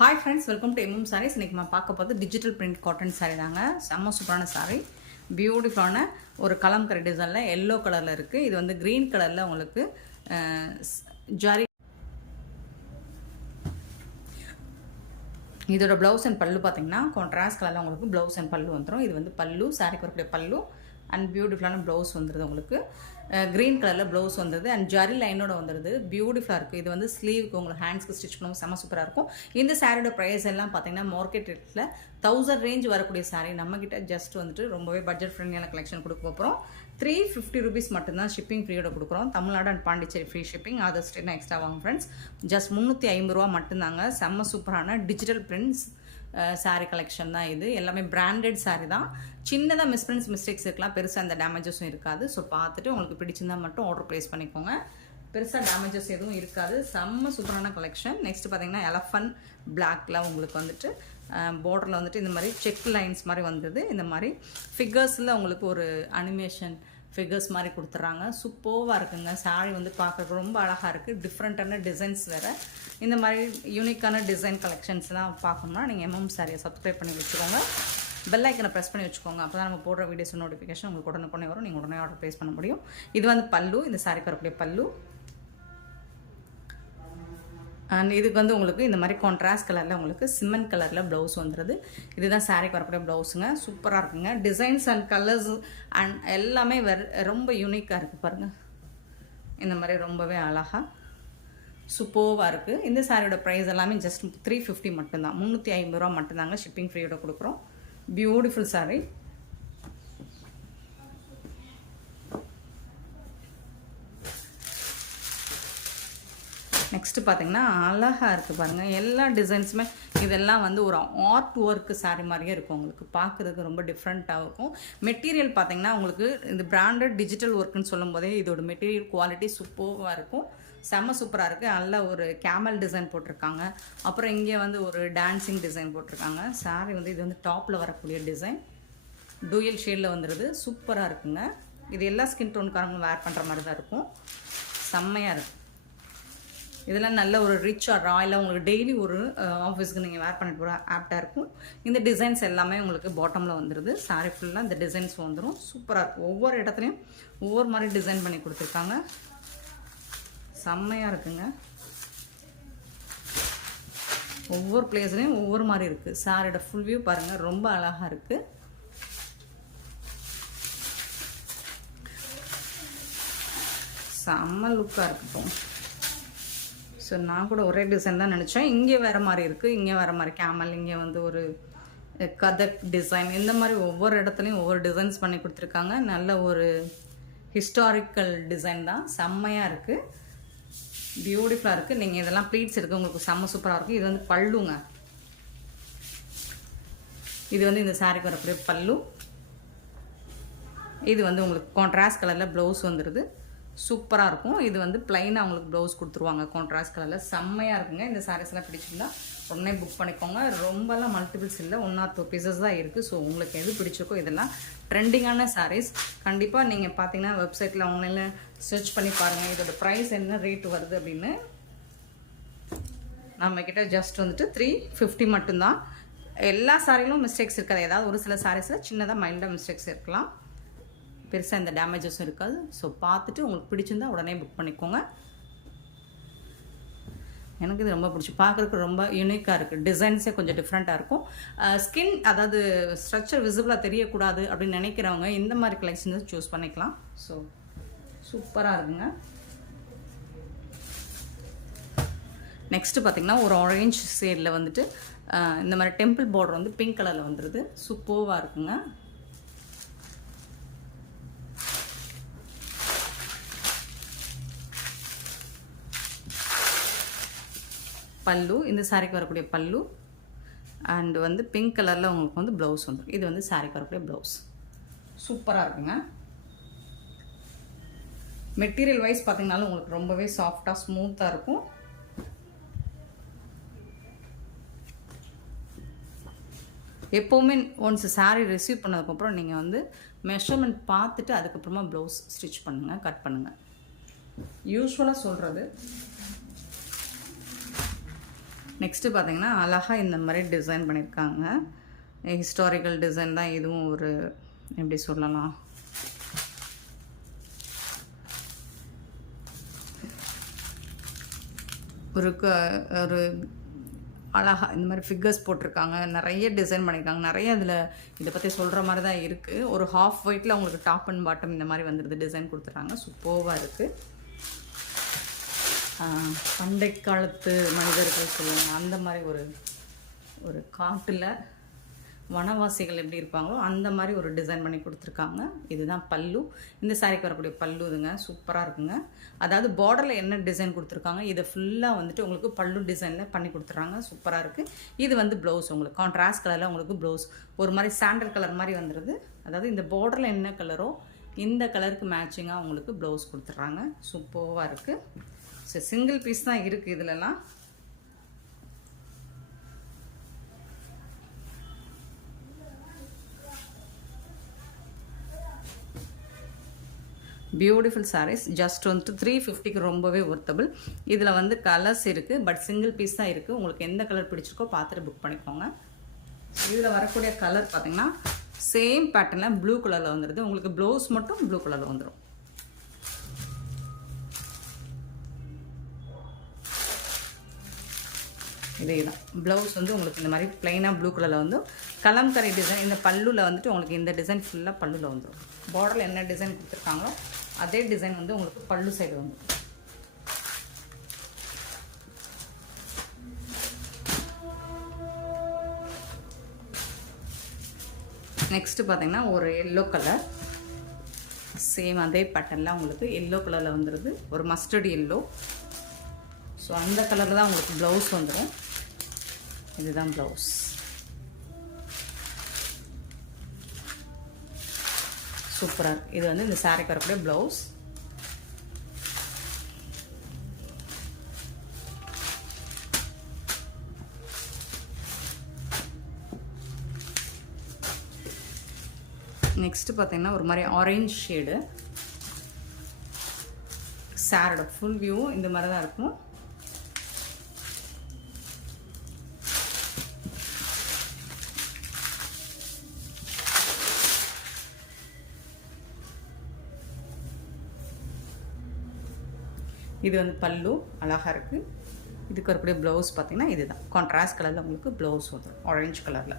Hi friends, welcome to MM Sarees. இன்னைக்கு நான் பார்க்க போகிறது டிஜிட்டல் பிரிண்ட் காட்டன் சாரீ தாங்க. செம்ம சூப்பரான சாரீ, பியூட்டிஃபுல்லான ஒரு கலம்கரி டிசைனில் எல்லோ கலரில் இருக்குது. இது வந்து க்ரீன் கலரில் உங்களுக்கு ஜரி. இதோட ப்ளவுஸ் அண்ட் பல்லு பார்த்தீங்கன்னா கான்ட்ராஸ்ட் கலரில் உங்களுக்கு ப்ளவுஸ் அண்ட் பல்லு வந்துடும். இது வந்து பல்லு, சாரீக்கு வரக்கூடிய பல்லு அண்ட் பியூட்டிஃபுல்லான ப்ளவுஸ் வந்துடுது. உங்களுக்கு க்ரீன் கலரில் ப்ளவுஸ் வந்துடுது அண்ட் ஜரி லைனோட வந்துடுது. பியூட்டிஃபுல்லாக இருக்குது. இது வந்து ஸ்லீவுக்கு உங்களுக்கு ஹேண்ட்ஸ்க்கு ஸ்டிச் பண்ணுவோம், செம்ம சூப்பராக இருக்கும். இந்த சாரியோட ப்ரைஸ் எல்லாம் பார்த்தீங்கன்னா மார்க்கெட் ரேட்டில் 1000 ரேஞ்ச் வரக்கூடிய சாரீ நம்மக்கிட்ட ஜஸ்ட் வந்துட்டு ரொம்பவே பட்ஜெட் ஃப்ரெண்ட்லியான கலெக்ஷன் கொடுக்க போகிறோம். 350 rupees மட்டும்தான் ஷிப்பிங் ஃப்ரீயோட கொடுக்குறோம். Tamil Nadu and Pondicherry free shipping, other ஸ்டேட்னா எக்ஸ்ட்ரா வாங்க ஃப்ரெண்ட்ஸ். ஜஸ்ட் 350 ரூபா மட்டும்தாங்க. செம்ம சூப்பரான டிஜிட்டல் பிரிண்ட்ஸ் சாரீ கலெக்ஷன் தான் இது. எல்லாமே பிராண்டட் சாரீ தான். சின்னதாக மிஸ்டேக்ஸ் இருக்கலாம், பெருசாக அந்த டேமேஜஸும் இருக்காது. ஸோ பார்த்துட்டு உங்களுக்கு பிடிச்சிருந்தால் மட்டும் ஆர்டர் ப்ளேஸ் பண்ணிக்கோங்க. பெருசாக டேமேஜஸ் எதுவும் இருக்காது. செம்ம சூப்பரான கலெக்ஷன். நெக்ஸ்ட் பார்த்தீங்கன்னா எலஃபண்ட் பிளாக்ல உங்களுக்கு வந்துட்டு பார்டரில் வந்துட்டு இந்த மாதிரி செக் லைன்ஸ் மாதிரி வந்தது. இந்த மாதிரி ஃபிகர்ஸில் உங்களுக்கு ஒரு அனிமேஷன் ஃபிகர்ஸ் மாதிரி கொடுத்துட்றாங்க. சூப்பராக இருக்குங்க. சாரீ வந்து பார்க்குறதுக்கு ரொம்ப அழகாக இருக்குது. டிஃப்ரெண்ட்டான டிசைன்ஸ் வேறு. இந்த மாதிரி யூனிக்கான டிசைன் கலெக்ஷன்ஸ்லாம் பார்க்கணும்னா நீங்கள் எம்எம் சாரியை சப்ஸ்கிரைப் பண்ணி வச்சுக்கோங்க. பெல் ஐக்கனை ப்ரெஸ் பண்ணி வச்சுக்கோங்க. அப்போ தான் நம்ம போடுற வீடியோஸ் நோட்டிஃபிகேஷன் உங்களுக்கு உடனே வரும். நீங்கள் உடனே ஆர்டர் ப்ளேஸ் பண்ண முடியும். இது வந்து பல்லு, இந்த சாரிக்கு வரக்கூடிய பல்லு. அண்ட் இதுக்கு வந்து உங்களுக்கு இந்த மாதிரி கான்ட்ராஸ்ட் கலரில் உங்களுக்கு சிமெண்ட் கலரில் ப்ளவுஸ் வந்துடுது. இதுதான் சாரீக்கு வரக்கூடிய ப்ளவுஸுங்க. சூப்பராக இருக்குங்க. டிசைன்ஸ் அண்ட் கலர்ஸ் அண்ட் எல்லாமே ரொம்ப யூனிக்காக இருக்குது பாருங்கள். இந்த மாதிரி ரொம்பவே அழகாக சூப்பராக இருக்குது. இந்த சாரியோட ப்ரைஸ் எல்லாமே ஜஸ்ட் 350 மட்டும்தான். 350 ரூபா மட்டும்தாங்க ஷிப்பிங் ஃப்ரீயோட கொடுக்குறோம். பியூட்டிஃபுல் சாரீ. நெக்ஸ்ட்டு பார்த்தீங்கன்னா அழகாக இருக்குது பாருங்கள். எல்லா டிசைன்ஸுமே இதெல்லாம் வந்து ஒரு ஆர்ட் ஒர்க்கு சாரீ மாதிரியே இருக்கும். உங்களுக்கு பார்க்குறதுக்கு ரொம்ப டிஃப்ரெண்ட்டாக இருக்கும். மெட்டீரியல் பார்த்தீங்கன்னா உங்களுக்கு இந்த பிராண்டட் டிஜிட்டல் ஒர்க்குன்னு சொல்லும் போதே இதோட மெட்டீரியல் குவாலிட்டி சூப்பராக இருக்கும். செம்ம சூப்பராக இருக்குது. நல்ல ஒரு கேமல் டிசைன் போட்டிருக்காங்க. அப்புறம் இங்கே வந்து ஒரு டான்ஸிங் டிசைன் போட்டிருக்காங்க. சாரீ வந்து இது வந்து டாப்பில் வரக்கூடிய டிசைன் டூயல் ஷேடில் வந்துடுது. சூப்பராக இருக்குங்க. இது எல்லா ஸ்கின் டோனுக்காரங்களும் வேர் பண்ணுற மாதிரி தான் இருக்கும். செம்மையாக இருக்குது. இதெல்லாம் நல்ல ஒரு ரிச்சாக ராயலாக உங்களுக்கு டெய்லி ஒரு ஆஃபீஸ்க்கு நீங்கள் வேர் பண்ணிட்டு போகிற ஆப்டாக இருக்கும். இந்த டிசைன்ஸ் எல்லாமே உங்களுக்கு பாட்டமில் வந்துடுது. சாரீ ஃபுல்லாக இந்த டிசைன்ஸ் வந்துடும். சூப்பராக இருக்கும். ஒவ்வொரு இடத்துலையும் ஒவ்வொரு மாதிரி டிசைன் பண்ணி கொடுத்துருக்காங்க. செம்மையாக இருக்குங்க. ஒவ்வொரு பிளேஸ்லேயும் ஒவ்வொரு மாதிரி இருக்குது. சாரியோட ஃபுல் வியூ பாருங்கள், ரொம்ப அழகாக இருக்குது. செம்ம லுக்காக இருக்கட்டும். ஸோ நான் கூட ஒரே டிசைன் தான் நினச்சேன். இங்கே வேறு மாதிரி இருக்குது, இங்கே வேறு மாதிரி கேமல், இங்கே வந்து ஒரு கதக் டிசைன், இந்த மாதிரி ஒவ்வொரு இடத்துலையும் ஒவ்வொரு டிசைன்ஸ் பண்ணி கொடுத்துருக்காங்க. நல்ல ஒரு ஹிஸ்டாரிக்கல் டிசைன் தான். செம்மையாக இருக்குது. பியூட்டிஃபுல்லாக இருக்குது. நீங்கள் இதெல்லாம் ப்ளீட்ஸ் இருக்குது, உங்களுக்கு செம்ம சூப்பராக இருக்குது. இது வந்து பல்லுங்க. இது வந்து இந்த சாரிக்கு வரக்கூடிய பல்லு. இது வந்து உங்களுக்கு கான்ட்ராஸ்ட் கலரில் ப்ளவுஸ் வந்துடுது. சூப்பராக இருக்கும். இது வந்து பிளைனாக உங்களுக்கு ப்ளவுஸ் கொடுத்துருவாங்க கான்ட்ராஸ்ட் கலரில். செம்மையாக இருக்குங்க. இந்த சாரீஸ்லாம் பிடிச்சிருந்தா உடனே புக் பண்ணிக்கோங்க. ரொம்பலாம் மல்டிபிள்ஸ் இல்லை, 1 or 2 பீசஸ் தான் இருக்குது. ஸோ உங்களுக்கு எது பிடிச்சிருக்கோ இதெல்லாம் ட்ரெண்டிங்கான சாரீஸ். கண்டிப்பாக நீங்கள் பார்த்தீங்கன்னா வெப்சைட்டில் ஆன்லைனில் சர்ச் பண்ணி பாருங்கள் இதோட ப்ரைஸ் என்ன ரேட் வருது அப்படின்னு. நம்மக்கிட்ட ஜஸ்ட் வந்துட்டு 350 மட்டும்தான். எல்லா சாரிலும் மிஸ்டேக்ஸ் இருக்காது. ஏதாவது ஒரு சில சாரீஸில் சின்னதாக மைல்டாக மிஸ்டேக்ஸ் இருக்கலாம். பெருசாக இந்த டேமேஜஸும் இருக்காது. ஸோ பார்த்துட்டு உங்களுக்கு பிடிச்சிருந்தா உடனே புக் பண்ணிக்கோங்க. எனக்கு இது ரொம்ப பிடிச்சி, பார்க்குறதுக்கு ரொம்ப யூனிக்காக இருக்குது. டிசைன்ஸே கொஞ்சம் டிஃப்ரெண்ட்டாக இருக்கும். ஸ்கின் அதாவது ஸ்ட்ரக்சர் விசிபிளாக தெரியக்கூடாது அப்படின்னு நினைக்கிறவங்க இந்த மாதிரி கலெக்ஷன்ஸ் சூஸ் பண்ணிக்கலாம். ஸோ சூப்பராக இருக்குங்க. நெக்ஸ்ட்டு பார்த்திங்கன்னா ஒரு ஆரஞ்ச் ஷேடில் வந்துட்டு இந்த மாதிரி டெம்பிள் பார்டர் வந்து பிங்க் கலரில் வந்துடுது. சூப்பராக இருக்குங்க. பல்லு, இந்த சாரிக்கு வரக்கூடிய பல்லு அண்ட் வந்து பிங்க் கலரில் உங்களுக்கு வந்து ப்ளவுஸ் வந்துடும். இது வந்து சாரிக்கு வரக்கூடிய ப்ளவுஸ். சூப்பராக இருக்குங்க. மெட்டீரியல் வைஸ் பார்த்தீங்கன்னாலும் உங்களுக்கு ரொம்பவே சாஃப்டாக ஸ்மூத்தாக இருக்கும். எப்போவுமே ஒன்ஸ் சாரீ ரிசீவ் பண்ணதுக்கப்புறம் நீங்கள் வந்து மெஷர்மெண்ட் பார்த்துட்டு அதுக்கப்புறமா ப்ளவுஸ் ஸ்டிச் பண்ணுங்கள், கட் பண்ணுங்கள். யூஸ்வலாக சொல்கிறது நெக்ஸ்ட்டு பார்த்தீங்கன்னா அழகாக இந்த மாதிரி டிசைன் பண்ணியிருக்காங்க. ஹிஸ்டாரிக்கல் டிசைன் தான் இதுவும். ஒரு எப்படி சொல்லலாம், ஒரு ஒரு அழகாக இந்த மாதிரி ஃபிகர்ஸ் போட்டிருக்காங்க. நிறைய டிசைன் பண்ணியிருக்காங்க. நிறைய இதில் இதை பற்றி சொல்கிற மாதிரி தான் இருக்குது. ஒரு ஹாஃப் ஒயிட்டில் அவங்களுக்கு டாப் அண்ட் பாட்டம் இந்த மாதிரி வந்துடுது, டிசைன் கொடுத்துருக்காங்க. சூப்பராக இருக்குது. பண்டை காலத்து மனிதர்கள் சொல்லுவாங்க, அந்த மாதிரி ஒரு காட்டில் வனவாசிகள் எப்படி இருப்பாங்களோ அந்த மாதிரி ஒரு டிசைன் பண்ணி கொடுத்துருக்காங்க. இதுதான் பல்லு. இந்த சாரிக்கு வரக்கூடிய பல்லு இதுங்க. சூப்பராக இருக்குங்க. அதாவது பார்டரில் என்ன டிசைன் கொடுத்துருக்காங்க இதை ஃபுல்லாக வந்துட்டு உங்களுக்கு பல்லு டிசைனில் பண்ணி கொடுத்துட்றாங்க. சூப்பராக இருக்குது. இது வந்து ப்ளவுஸ் உங்களுக்கு கான்ட்ராஸ்ட் கலரில் உங்களுக்கு ப்ளவுஸ் ஒரு மாதிரி சாண்டல் கலர் மாதிரி வந்துடுது. அதாவது இந்த பார்டரில் என்ன கலரோ இந்த கலருக்கு மேட்சிங்காக உங்களுக்கு ப்ளவுஸ் கொடுத்துட்றாங்க. சூப்பராக இருக்குது. ஸோ சிங்கிள் பீஸ் தான் இருக்குது இதிலலாம். பியூட்டிஃபுல் சாரீஸ். ஜஸ்ட் வந்து 350க்கு ரொம்பவே ஒர்த்தபிள். இதில் வந்து கலர்ஸ் இருக்குது, பட் சிங்கிள் பீஸ் தான் இருக்குது. உங்களுக்கு எந்த கலர் பிடிச்சிருக்கோ பார்த்துட்டு புக் பண்ணிக்கோங்க. இதில் வரக்கூடிய கலர் பார்த்திங்கன்னா சேம் பேட்டர்னில் ப்ளூ கலரில் வந்துடுது. உங்களுக்கு ப்ளவுஸ் மட்டும் ப்ளூ கலரில் வந்துடும். இதே தான் ப்ளவுஸ் வந்து உங்களுக்கு இந்த மாதிரி ப்ளைனாக ப்ளூ கலரில் வந்து கலம்கரை டிசைன். இந்த பல்லுவில் வந்துட்டு உங்களுக்கு இந்த டிசைன் ஃபுல்லாக பல்லுவில் வந்துடும். பார்டரில் என்ன டிசைன் கொடுத்துருக்காங்களோ அதே டிசைன் வந்து உங்களுக்கு பல்லு சைடு வந்துடும். நெக்ஸ்ட்டு பார்த்தீங்கன்னா ஒரு எல்லோ கலர், சேம் அதே பேட்டர்னில் உங்களுக்கு எல்லோ கலரில் வந்துடுது. ஒரு மஸ்டர்ட் எல்லோ. ஸோ அந்த கலரில் தான் உங்களுக்கு ப்ளவுஸ் வந்துடும். இதுதான் ப்ளவுஸ். சூப்பராக இருக்குது. இது வந்து இந்த சாரிக்கு வரக்கூடிய ப்ளவுஸ். நெக்ஸ்ட்டு பார்த்தீங்கன்னா ஒரு மாதிரி ஆரஞ்ச் ஷேடு. சாரோட ஃபுல் வியூ இந்த மாதிரி தான் இருக்கும். இது வந்து பல்லு அழகாக இருக்குது. இதுக்கு வரக்கூடிய ப்ளவுஸ் பார்த்திங்கன்னா இதுதான் கான்ட்ராஸ்ட் கலரில் உங்களுக்கு ப்ளவுஸ் வந்துடும், ஆரஞ்சு கலரில்.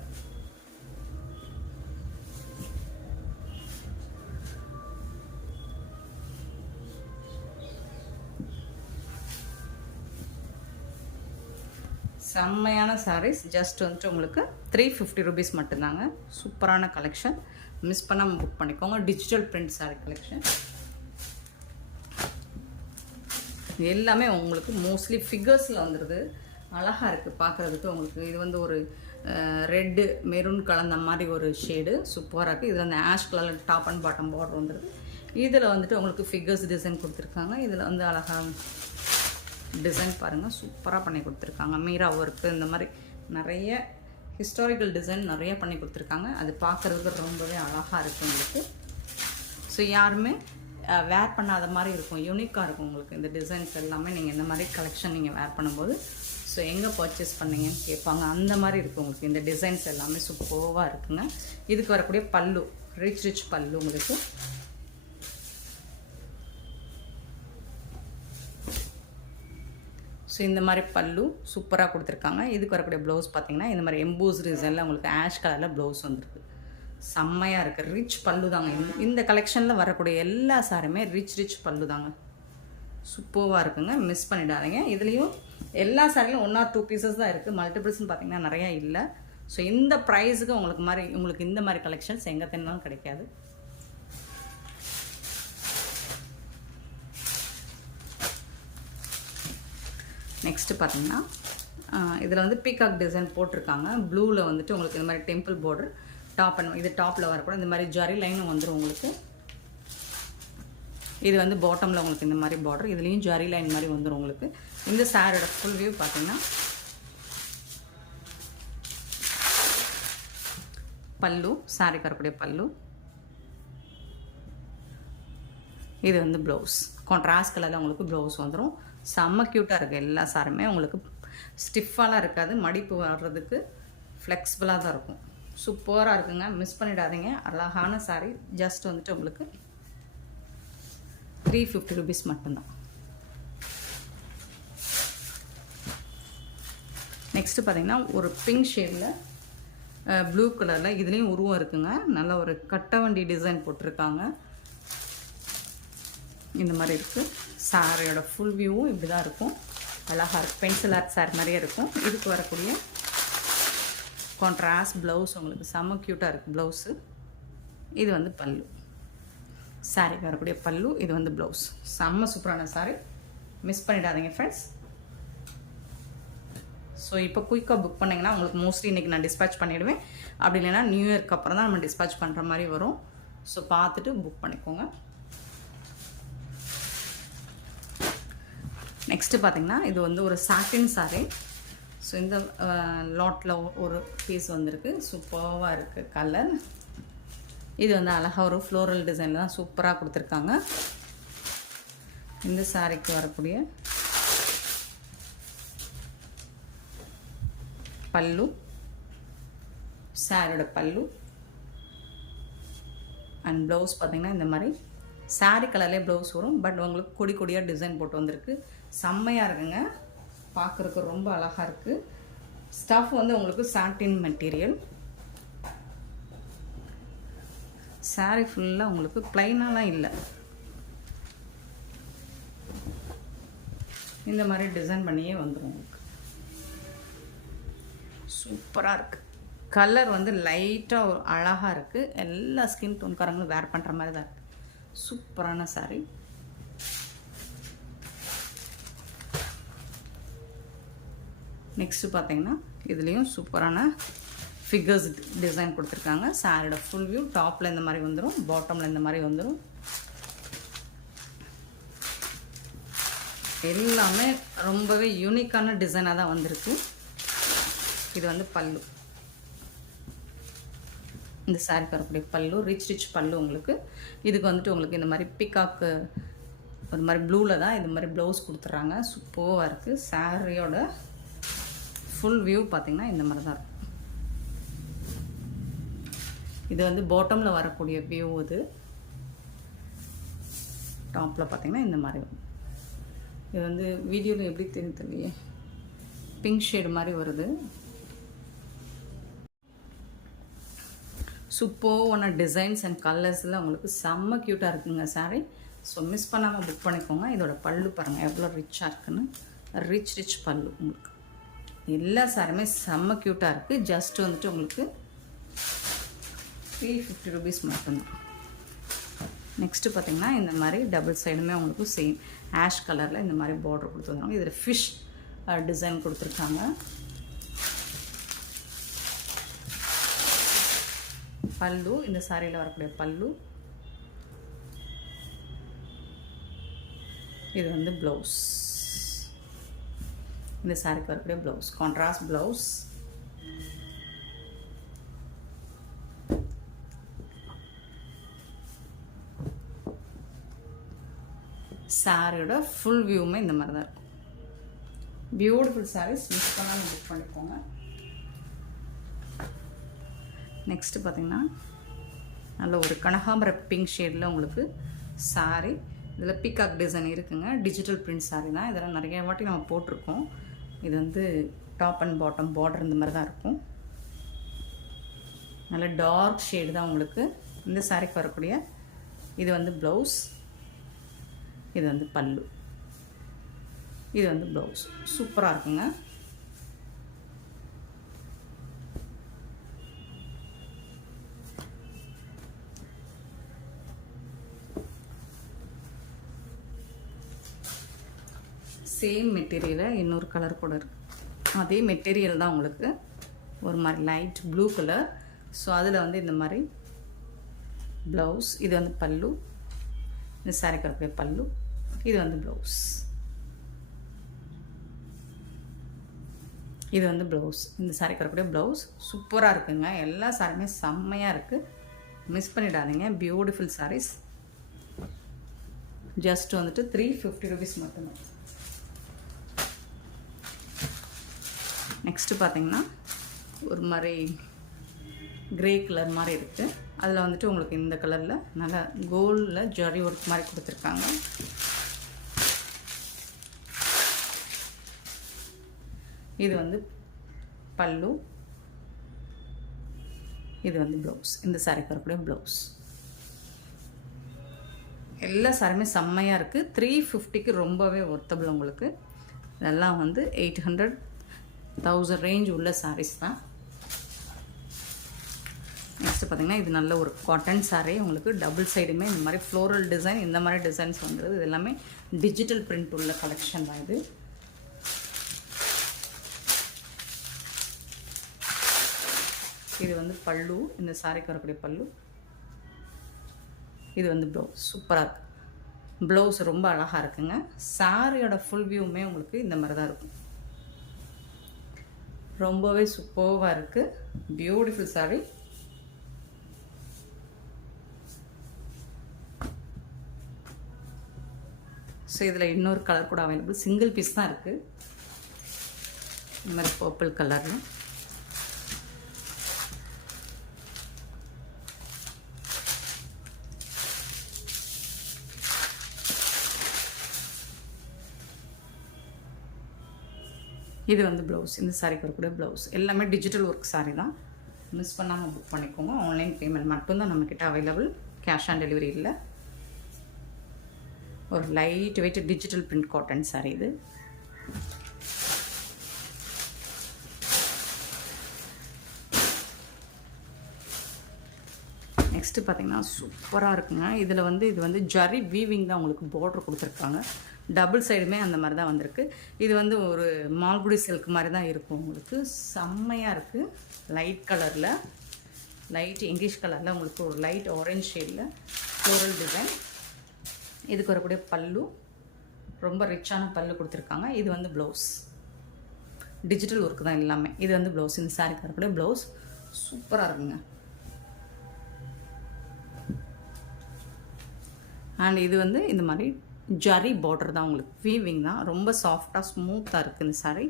செம்மையான சாரீஸ். ஜஸ்ட் வந்துட்டு உங்களுக்கு 350 ருபீஸ் மட்டும்தாங்க. சூப்பரான கலெக்ஷன். மிஸ் பண்ணாமல் புக் பண்ணிக்கோங்க. டிஜிட்டல் பிரிண்ட் சாரீ கலெக்ஷன் எல்லாமே உங்களுக்கு மோஸ்ட்லி ஃபிகர்ஸில் வந்துடுது. அழகாக இருக்குது பார்க்குறதுக்கு. உங்களுக்கு இது வந்து ஒரு ரெட்டு மெரூன் கலந்த மாதிரி ஒரு ஷேடு. சூப்பராக இருக்குது. இதில் வந்து ஆஷ் கலரில் டாப் அண்ட் பாட்டம் பார்டர் வந்துடுது. இதில் வந்துட்டு உங்களுக்கு ஃபிகர்ஸ் டிசைன் கொடுத்துருக்காங்க. இதில் வந்து அழகாக டிசைன் பாருங்கள், சூப்பராக பண்ணி கொடுத்துருக்காங்க. மீரா ஒர்க்கு இந்த மாதிரி நிறைய ஹிஸ்டாரிக்கல் டிசைன் நிறைய பண்ணி கொடுத்துருக்காங்க. அது பார்க்குறதுக்கு ரொம்பவே அழகாக இருக்குது உங்களுக்கு. ஸோ யாருமே வேர் பண்ணாத மாதிரி இருக்கும், யூனிக்காக இருக்கும் உங்களுக்கு இந்த டிசைன்ஸ் எல்லாமே. நீங்கள் இந்த மாதிரி கலெக்ஷன் நீங்கள் வேர் பண்ணும்போது ஸோ எங்கே பர்ச்சேஸ் பண்ணீங்கன்னு கேட்பாங்க. அந்த மாதிரி இருக்கும் உங்களுக்கு. இந்த டிசைன்ஸ் எல்லாமே சூப்பராக இருக்குங்க. இதுக்கு வரக்கூடிய பல்லு ரிச் பல்லு உங்களுக்கு. ஸோ இந்த மாதிரி பல்லு சூப்பராக கொடுத்துருக்காங்க. இதுக்கு வரக்கூடிய ப்ளவுஸ் பார்த்தீங்கன்னா இந்த மாதிரி எம்போஸ் டிசைனில் உங்களுக்கு ஆஷ் கலரில் ப்ளவுஸ் வந்துருக்கு. செம்மையாக இருக்குது. ரிச் பல்லு தாங்க. இந்த கலெக்ஷனில் வரக்கூடிய எல்லா சாரியுமே ரிச் பல்லு தாங்க. சூப்பராக இருக்குங்க. மிஸ் பண்ணிடாதீங்க. இதுலேயும் எல்லா சாரிலையும் 1 or 2 பீசஸ் தான் இருக்குது. மல்டிபிள்ஸ்ன்னு பார்த்தீங்கன்னா நிறையா இல்லை. ஸோ இந்த ப்ரைஸுக்கு உங்களுக்கு இந்த மாதிரி கலெக்ஷன்ஸ் எங்கே தின்னாலும் கிடைக்காது. நெக்ஸ்ட்டு பார்த்தீங்கன்னா இதில் வந்து பீகாக் டிசைன் போட்டிருக்காங்க. ப்ளூவில் வந்துட்டு உங்களுக்கு இந்த மாதிரி டெம்பிள் பார்டர் டாப் அண்ட் இது டாப்பில் வரக்கூட இந்த மாதிரி ஜரி லைனும் வந்துடும் உங்களுக்கு. இது வந்து பாட்டமில் உங்களுக்கு இந்த மாதிரி பார்டர், இதுலேயும் ஜரி லைன் மாதிரி வந்துடும் உங்களுக்கு. இந்த சாரோட ஃபுல் வியூ பார்த்தீங்கன்னா பல்லு, சாரிக்கு வரக்கூடிய பல்லு. இது வந்து ப்ளவுஸ் கான்ட்ராஸ்ட் கலரில் உங்களுக்கு ப்ளவுஸ் வந்துடும். செம்ம க்யூட்டாக இருக்குது. எல்லா சாருமே உங்களுக்கு ஸ்டிஃபாலாம் இருக்காது, மடிப்பு வர்றதுக்கு ஃப்ளெக்சிபிளாக தான் இருக்கும். சூப்பராக இருக்குங்க, மிஸ் பண்ணிடாதீங்க. அழகான சாரீ. ஜஸ்ட் வந்துட்டு உங்களுக்கு 350 rupees மட்டும்தான். நெக்ஸ்ட்டு பார்த்தீங்கன்னா ஒரு பிங்க் ஷேடில் ப்ளூ கலரில் இதுலேயும் உருவம் இருக்குங்க. நல்ல ஒரு கட்டவண்டி டிசைன் போட்டிருக்காங்க. இந்த மாதிரி இருக்குது. சாரியோட ஃபுல் வியூவும் இப்படி தான் இருக்கும். அழகாக இருக்கும். பென்சில் ஆர்ட் சாரி மாதிரியே இருக்கும். இதுக்கு வரக்கூடிய கான்ட்ராஸ்ட் ப்ளவுஸ் உங்களுக்கு செம்ம க்யூட்டாக இருக்குது ப்ளவுஸு. இது வந்து பல்லு. சாரிக்கு வரக்கூடிய பல்லு. இது வந்து ப்ளவுஸ். செம்ம சூப்பரான சாரி, மிஸ் பண்ணிடாதீங்க ஃப்ரெண்ட்ஸ். ஸோ இப்போ குயிக்காக புக் பண்ணிங்கன்னா உங்களுக்கு மோஸ்ட்லி இன்றைக்கி நான் டிஸ்பேச் பண்ணிவிடுவேன். அப்படி இல்லைன்னா நியூ இயர்க்கு அப்புறம் தான் நம்ம டிஸ்பேச் பண்ணுற மாதிரி வரும். ஸோ பார்த்துட்டு புக் பண்ணிக்கோங்க. நெக்ஸ்ட்டு பார்த்திங்கன்னா இது வந்து ஒரு சாட்டின் சாரீ. ஸோ இந்த லாட்டில் ஒரு பீஸ் வந்திருக்கு. சூப்பராக இருக்குது கலர். இது வந்து அழகாக ஒரு ஃப்ளோரல் டிசைனில் தான் சூப்பராக கொடுத்துருக்காங்க. இந்த சாரீக்கு வரக்கூடிய பல்லு, சாரியோட பல்லு அண்ட் ப்ளவுஸ் பார்த்திங்கன்னா இந்த மாதிரி சாரீ கலர்லேயே ப்ளவுஸ் வரும். பட் உங்களுக்கு கொடி கொடியாக டிசைன் போட்டு வந்திருக்கு. செம்மையாக இருக்குங்க, பார்க்குறதுக்கு ரொம்ப அழகாக இருக்குது. ஸ்டஃப் வந்து உங்களுக்கு சாட்டின் மெட்டீரியல். சாரீ ஃபுல்லாக உங்களுக்கு ப்ளைனாலாம் இல்லை, இந்த மாதிரி டிசைன் பண்ணியே வந்துடும் உங்களுக்கு. சூப்பராக இருக்குது. கலர் வந்து லைட்டாக ஒரு அழகாக இருக்குது. எல்லா ஸ்கின் டோன்காரங்களும் வேர் பண்ணுற மாதிரி தான் இருக்குது. சூப்பரான சாரீ. நெக்ஸ்ட்டு பார்த்தீங்கன்னா இதுலேயும் சூப்பரான ஃபிகர்ஸ் டிசைன் கொடுத்துருக்காங்க. சாரியோட ஃபுல் வியூ டாப்பில் இந்த மாதிரி வந்துடும், பாட்டமில் இந்த மாதிரி வந்துடும். எல்லாமே ரொம்பவே யூனிக்கான டிசைனாக தான் வந்திருக்கு. இது வந்து பல்லு. இந்த சாரிக்கு வரக்கூடிய பல்லு ரிச் பல்லு உங்களுக்கு. இதுக்கு வந்துட்டு உங்களுக்கு இந்த மாதிரி பிகாக்கு ஒரு மாதிரி ப்ளூவில் தான் இது மாதிரி ப்ளவுஸ் கொடுத்துட்றாங்க. சூப்பராக இருக்குது. சாரியோட ஃபுல் வியூ பார்த்திங்கன்னா இந்த மாதிரி தான் இருக்கும். இது வந்து பாட்டமில் வரக்கூடிய வியூ. இது டாப்பில் பார்த்திங்கன்னா இந்த மாதிரி. இது வந்து வீடியோவில் எப்படி தெரியலையே, பிங்க் ஷேடு மாதிரி வருது. சூப்பரான டிசைன்ஸ் அண்ட் கலர்ஸில் உங்களுக்கு செம்ம க்யூட்டாக இருக்குங்க சாரீ. ஸோ மிஸ் பண்ணாமல் புக் பண்ணிக்கோங்க. இதோட பல்லு பாருங்கள் எவ்வளோ ரிச்சாக இருக்குன்னு. ரிச் பல்லு உங்களுக்கு. எல்லா சாரியுமே செம்ம க்யூட்டாக இருக்குது. ஜஸ்ட் வந்துட்டு உங்களுக்கு 350 rupees மட்டும்தான். நெக்ஸ்ட்டு பார்த்திங்கன்னா இந்த மாதிரி டபுள் சைடுமே உங்களுக்கு சேம் ஆஷ் கலரில் இந்த மாதிரி பார்டர் கொடுத்துருக்காங்க. இதில் ஃபிஷ் டிசைன் கொடுத்துருக்காங்க. பல்லு, இந்த சாரியில் வரக்கூடிய பல்லு. இது வந்து ப்ளவுஸ். இந்த சாரிக்கு வரக்கூடிய ப்ளவுஸ் கான்ட்ராஸ்ட் ப்ளவுஸ். சாரியோட ஃபுல் வியூவுமே இந்த மாதிரி தான் இருக்கும். பியூட்டிஃபுல் சாரீஸ், மிஸ் பண்ணாமல் புக் பண்ணிக்கோங்க. நெக்ஸ்ட்டு பார்த்திங்கன்னா நல்ல ஒரு கனகாம்பர பிங்க் ஷேடில் உங்களுக்கு சாரீ. இதில் பீகாக் டிசைன் இருக்குங்க. டிஜிட்டல் பிரிண்ட் சாரீ தான். இதெல்லாம் நிறைய வாட்டி நம்ம போட்டிருக்கோம். இது வந்து டாப் அண்ட் பாட்டம் பார்டர் இந்த மாதிரி தான் இருக்கும். நல்ல டார்க் ஷேடு தான் உங்களுக்கு. இந்த சாரீக்கு வரக்கூடிய இது வந்து ப்ளவுஸ். இது வந்து பல்லு. இது வந்து ப்ளவுஸ். சூப்பராக இருக்குங்க. சேம் மெட்டீரியலில் இன்னொரு கலர் கூட இருக்குது. அதே மெட்டீரியல் தான் உங்களுக்கு ஒரு மாதிரி லைட் ப்ளூ கலர். ஸோ அதில் வந்து இந்த மாதிரி ப்ளவுஸ். இது வந்து பல்லு. இந்த சாரிக்கு வரக்கூடிய பல்லு. இது வந்து ப்ளவுஸ். இது வந்து ப்ளவுஸ். இந்த சாரிக்கு வரக்கூடிய ப்ளவுஸ். சூப்பராக இருக்குங்க. எல்லா சாரியுமே செம்மையாக இருக்குது. மிஸ் பண்ணிடாதீங்க. பியூட்டிஃபுல் சாரீஸ். ஜஸ்ட் வந்துட்டு 350 rupees மட்டும்தான். நெக்ஸ்ட்டு பார்த்திங்கன்னா ஒரு மாதிரி கிரே கலர் மாதிரி இருக்குது. அதில் வந்துட்டு உங்களுக்கு இந்த கலரில் நல்லா கோல்டில் ஜரி ஒர்க் மாதிரி கொடுத்துருக்காங்க. இது வந்து பல்லு, இது வந்து ப்ளவுஸ். இந்த சாரிக்கு வரக்கூடிய ப்ளவுஸ். எல்லா சாரியுமே செம்மையாக இருக்குது. 350க்கு ரொம்பவே ஒர்த்தபிள் உங்களுக்கு. இதெல்லாம் வந்து 800-1000 ரேஞ்ச் உள்ள சாரீஸ் தான். நெக்ஸ்ட்டு பார்த்திங்கன்னா இது நல்ல ஒரு காட்டன் சாரீ. உங்களுக்கு டபுள் சைடுமே இந்த மாதிரி ஃப்ளோரல் டிசைன், இந்த மாதிரி டிசைன்ஸ் வந்துடுது. இது எல்லாமே டிஜிட்டல் பிரிண்ட் உள்ள கலெக்ஷன் தான் இது. இது வந்து பல்லு, இந்த சாரிக்கு வரக்கூடிய பல்லு. இது வந்து ப்ளவுஸ். சூப்பராக இருக்குது. ப்ளவுஸ் ரொம்ப அழகாக இருக்குங்க. சாரியோட ஃபுல் வியூமே உங்களுக்கு இந்த மாதிரி தான் இருக்கும். ரொம்பவே சூப்பராக இருக்குது. Beautiful sorry. ஸோ இதில் இன்னொரு கலர் கூட அவைலபிள். சிங்கிள் பீஸ் தான் இருக்குது. இந்த மாதிரி பர்பிள் கலரில். இது வந்து ப்ளவுஸ். இந்த சாரிக்கு வரக்கூடிய ப்ளவுஸ். எல்லாமே டிஜிட்டல் ஒர்க் சாரி தான். மிஸ் பண்ணாமல் புக் பண்ணிக்கோங்க. ஆன்லைன் பேமெண்ட் மட்டும்தான் நம்மக்கிட்ட அவைலபிள். கேஷ் ஆன் டெலிவரி இல்லை. ஒரு light weight digital print cotton sorry இது. நெக்ஸ்ட்டு பார்த்திங்கன்னா சூப்பராக இருக்குங்க. இதில் வந்து இது வந்து ஜரி வீவிங் தான் உங்களுக்கு பார்டர் கொடுத்துருக்காங்க. டபுள் சைடுமே அந்த மாதிரி தான் வந்திருக்கு. இது வந்து ஒரு மால்குடி சில்க் மாதிரி தான் இருக்கும் உங்களுக்கு. செம்மையாக இருக்குது. லைட் கலரில், லைட் இங்கிலீஷ் கலரில் உங்களுக்கு ஒரு லைட் ஆரஞ்ச் ஷேடில் ஃப்ளோரல் டிசைன். இதுக்கு வரக்கூடிய பல்லு ரொம்ப ரிச்சான பல்லு கொடுத்துருக்காங்க. இது வந்து ப்ளவுஸ். டிஜிட்டல் ஒர்க்கு தான் எல்லாமே. இது வந்து ப்ளவுஸ். இந்த சாரிக்கு வரக்கூடிய ப்ளவுஸ் சூப்பராக இருக்குங்க. அண்ட் இது வந்து இந்த மாதிரி ஜரி பார்டர் தான் உங்களுக்கு. வீவிங் தான். ரொம்ப சாஃப்டாக ஸ்மூத்தாக இருக்குது இந்த சாரி.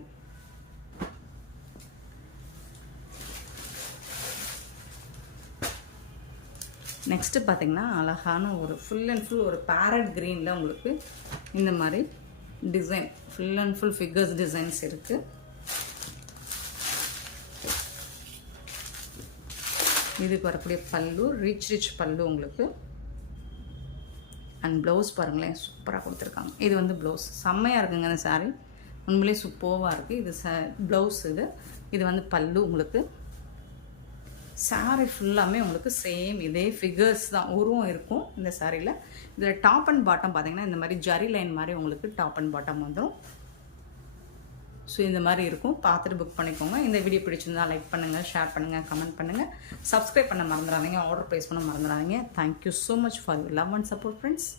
நெக்ஸ்ட்டு பார்த்திங்கன்னா அழகான ஒரு ஃபுல் அண்ட் ஃபுல் ஒரு பேரட் க்ரீனில் உங்களுக்கு இந்த மாதிரி design full and full figures designs இருக்குது. இதுக்கு வரக்கூடிய பல்லு ரிச் பல்லு உங்களுக்கு. அண்ட் ப்ளவுஸ் பாருங்களேன், சூப்பராக கொடுத்துருக்காங்க. இது வந்து ப்ளவுஸ். செம்மையாக இருக்குங்க இந்த சாரீ. உண்மையிலே சூப்பராக இருக்குது. இது ப்ளவுஸ். இது வந்து பல்லு உங்களுக்கு. சாரீ ஃபுல்லாமே உங்களுக்கு சேம் இதே ஃபிகர்ஸ் தான், உருவம் இருக்கும் இந்த சாரியில். இதில் டாப் அண்ட் பாட்டம் பார்த்திங்கன்னா இந்த மாதிரி ஜரி லைன் மாதிரி உங்களுக்கு டாப் அண்ட் பாட்டம் வந்துடும். ஸோ இந்த மாதிரி இருக்கும். பார்த்துட்டு புக் பண்ணிக்கோங்க. இந்த வீடியோ பிடிச்சிருந்தா லைக் பண்ணுங்கள், ஷேர் பண்ணுங்கள், கமெண்ட் பண்ணுங்கள், சப்ஸ்கிரைப் பண்ண மறந்துடாதீங்க, ஆர்டர் ப்ளேஸ் பண்ண மறந்துடாதீங்க. Thank you so much for your love and support friends.